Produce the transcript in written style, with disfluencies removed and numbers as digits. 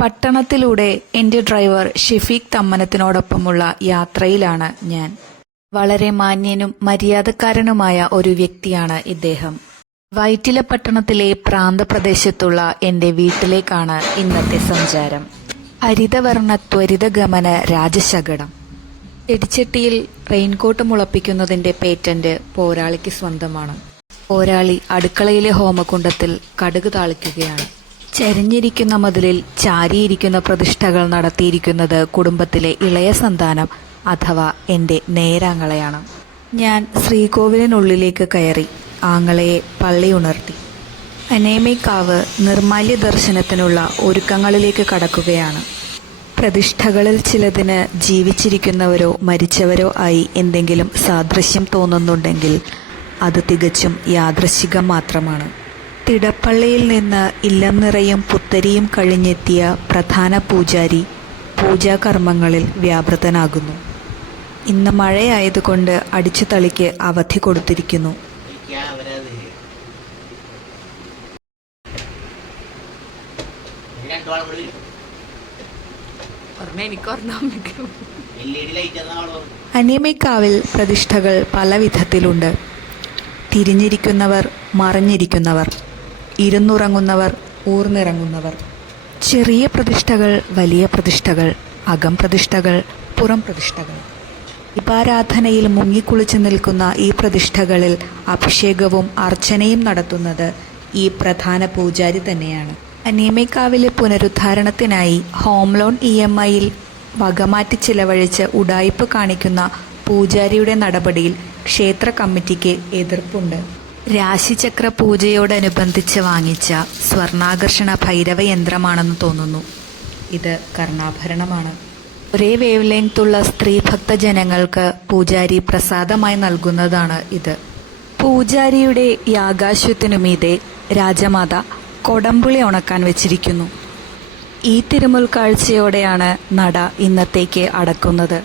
പട്ടണത്തിലൂടെ എൻ്റെ ഡ്രൈവർ ഷെഫീഖ് തമ്മനത്തിനോടൊപ്പമുള്ള യാത്രയിലാണ് ഞാൻ. വളരെ മാന്യനും മര്യാദക്കാരനുമായ ഒരു വ്യക്തിയാണ് ഇദ്ദേഹം. വൈറ്റില പട്ടണത്തിലെ പ്രാന്തപ്രദേശത്തുള്ള എൻ്റെ വീട്ടിലേക്കാണ് ഇന്നത്തെ സഞ്ചാരം. ഹരിതവർണ്ണ ത്വരിതഗമന രാജശകടം. ചെടിച്ചട്ടിയിൽ റെയിൻകോട്ട് മുളപ്പിക്കുന്നതിൻ്റെ പേറ്റന്റ് പോരാളിക്ക് സ്വന്തമാണ്. പോരാളി അടുക്കളയിലെ ഹോമകുണ്ടത്തിൽ കടുക് താളിക്കുകയാണ്. ചരിഞ്ഞിരിക്കുന്ന മതിലിൽ ചാരിയിരിക്കുന്ന പ്രതിഷ്ഠകൾ നടത്തിയിരിക്കുന്നത് കുടുംബത്തിലെ ഇളയ സന്താനം അഥവാ എൻ്റെ നേരാങ്ങളെയാണ്. ഞാൻ ശ്രീകോവിലിനുള്ളിലേക്ക് കയറി ആങ്ങളയെ പള്ളി ഉണർത്തി. അനേമിക്കാവ് നിർമാല്യ ദർശനത്തിനുള്ള ഒരുക്കങ്ങളിലേക്ക് കടക്കുകയാണ്. പ്രതിഷ്ഠകളിൽ ചിലതിന് ജീവിച്ചിരിക്കുന്നവരോ മരിച്ചവരോ ആയി എന്തെങ്കിലും സാദൃശ്യം തോന്നുന്നുണ്ടെങ്കിൽ അത് തികച്ചും യാദൃശ്ചികം മാത്രമാണ്. തിടപ്പള്ളിയിൽ നിന്ന് ഇല്ലം നിറയും പുത്തരിയും കഴിഞ്ഞെത്തിയ പ്രധാന പൂജാരി പൂജാകർമ്മങ്ങളിൽ വ്യാപൃതനാകുന്നു. ഇന്ന് മഴയായതുകൊണ്ട് അടിച്ചുതളിക്ക് അവധി കൊടുത്തിരിക്കുന്നു. അനേമിക്കാവിൽ പ്രതിഷ്ഠകൾ പല വിധത്തിലുണ്ട്. തിരിഞ്ഞിരിക്കുന്നവർ, മറഞ്ഞിരിക്കുന്നവർ, ഇരുന്നുറങ്ങുന്നവർ, ഊർന്നിറങ്ങുന്നവർ. ചെറിയ പ്രതിഷ്ഠകൾ, വലിയ പ്രതിഷ്ഠകൾ, അകം പ്രതിഷ്ഠകൾ, പുറം പ്രതിഷ്ഠകൾ. ദീപാരാധനയിൽ മുങ്ങിക്കുളിച്ചു നിൽക്കുന്ന ഈ പ്രതിഷ്ഠകളിൽ അഭിഷേകവും അർച്ചനയും നടത്തുന്നത് ഈ പ്രധാന പൂജാരി തന്നെയാണ്. അനേമിക്കാവിലെ പുനരുദ്ധാരണത്തിനായി ഹോം ലോൺ EMIയിൽ വകമാറ്റി ചിലവഴിച്ച് ഉഡായിപ്പ് കാണിക്കുന്ന പൂജാരിയുടെ നടപടിയിൽ ക്ഷേത്ര കമ്മിറ്റിക്ക് എതിർപ്പുണ്ട്. രാശിചക്ര പൂജയോടനുബന്ധിച്ച് വാങ്ങിച്ച സ്വർണാകർഷണ ഭൈരവ യന്ത്രമാണെന്ന് തോന്നുന്നു. ഇത് കർണാഭരണമാണ്. ഒരേ വേവ് ലെങ്ത്തുള്ള സ്ത്രീ ഭക്തജനങ്ങൾക്ക് പൂജാരി പ്രസാദമായി നൽകുന്നതാണ് ഇത്. പൂജാരിയുടെ യാഗാശ്വത്തിനുമീതെ രാജമാത കൊടമ്പുളി ഉണക്കാൻ വെച്ചിരിക്കുന്നു. ഈ തിരുമുൽ കാഴ്ചയോടെയാണ് നട ഇന്നത്തേക്ക് അടക്കുന്നത്.